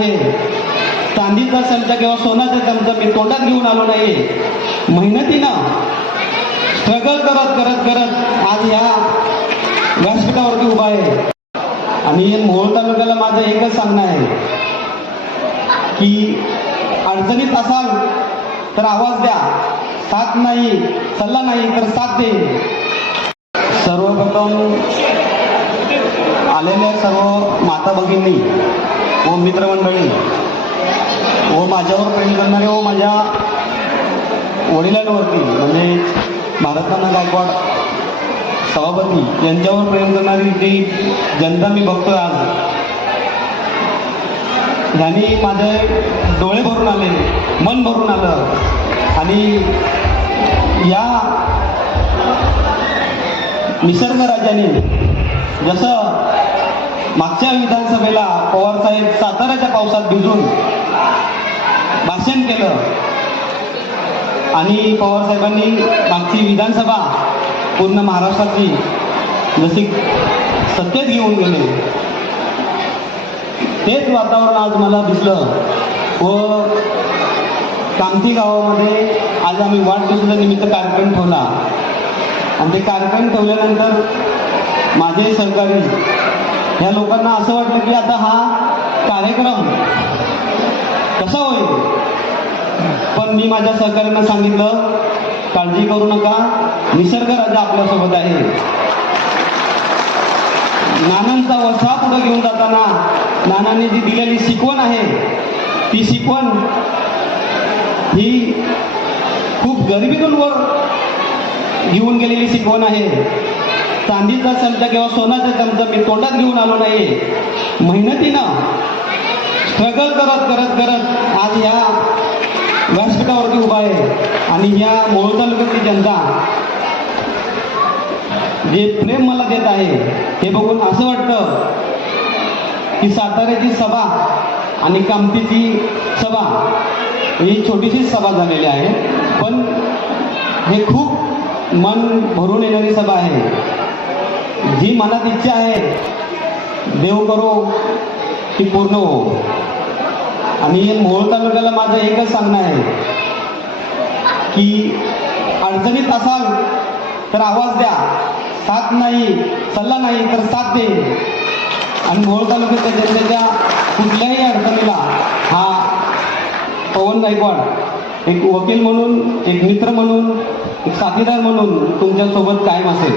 आहे. चांदीचा चमचा किंवा सोन्याचा चमचा मी तोंडात घेऊन आलो नाहीये. मेहनतीनं स्ट्रगल करत करत करत आज या व्यासपीठावरती उभा आहे. आणि मोहोळ तालुक्याला माझं एकच सांगणं आहे की अडचणीत असाल तर आवाज द्या. साथ नाही सल्ला नाही तर साथ दे. सर्वप्रथम आलेल्या सर्व माता भगिनी व मित्रमंडळी. व माझ्यावर प्रेम करणारे व माझ्या वडिलांवरती म्हणजे भारताना गायकवाड सभापती यांच्यावर प्रेम करणारी जी जनता मी बघतोय आज यांनी माझे डोळे भरून आले मन भरून आलं. आणि या निसर्गराजाने जसं मागच्या विधानसभेला पवारसाहेब साताऱ्याच्या पावसात भिजून भाषण केलं. आणि पवारसाहेबांनी मागची विधानसभा पूर्ण महाराष्ट्रातली जशी सत्तेत घेऊन गेले. तेच वातावरण आज मला दिसलं. व कामती गावामध्ये आज आम्ही वाढदिवसाच्या निमित्त कार्यक्रम ठेवला. आणि ते कार्यक्रम ठेवल्यानंतर माझे सहकारी ह्या लोकांना असं वाटलं की आता हा कार्यक्रम कसा होईल? पण मी माझ्या सहकार्यांना सांगितलं काळजी करू नका निसर्ग राजा आपल्यासोबत आहे. नानांचा वसा पुढे घेऊन जाताना नानांनी जी दिलेली शिकवण आहे ती शिकवण ही खूप गरिबीतून वर घेऊन गेलेली शिकवण आहे. चांदीचा चमचा किंवा सोन्याचा चमचा मी तोंडात घेऊन आलो नाहीये. मेहनतीनं स्ट्रगल करत करत करत आज या व्यासपीठावरती उभा आहे. आणि या मोहोळ तालुक्यातली जनता जे प्रेम मला देत आहे हे बघून असं वाटतं की साताऱ्याची सभा आणि कामतीची सभा ही छोटीशी सभा झालेली आहे. पण हे खूप मन भरून येणारी मनात इच्छा आहे. देव करो ती पूर्ण हो. आणि मोहोळ तालुक्याला माझं एकच सांगणं आहे की अडचणीत असाल तर आवाज द्या. साथ नाही सल्ला नाही तर साथ दे. आणि मोहोळ तालुक्याच्या जनतेच्या कुठल्याही अडचणीला हा पवन गायकवाड एक वकील म्हणून एक मित्र म्हणून एक साथीदार म्हणून तुमच्यासोबत कायम असेल.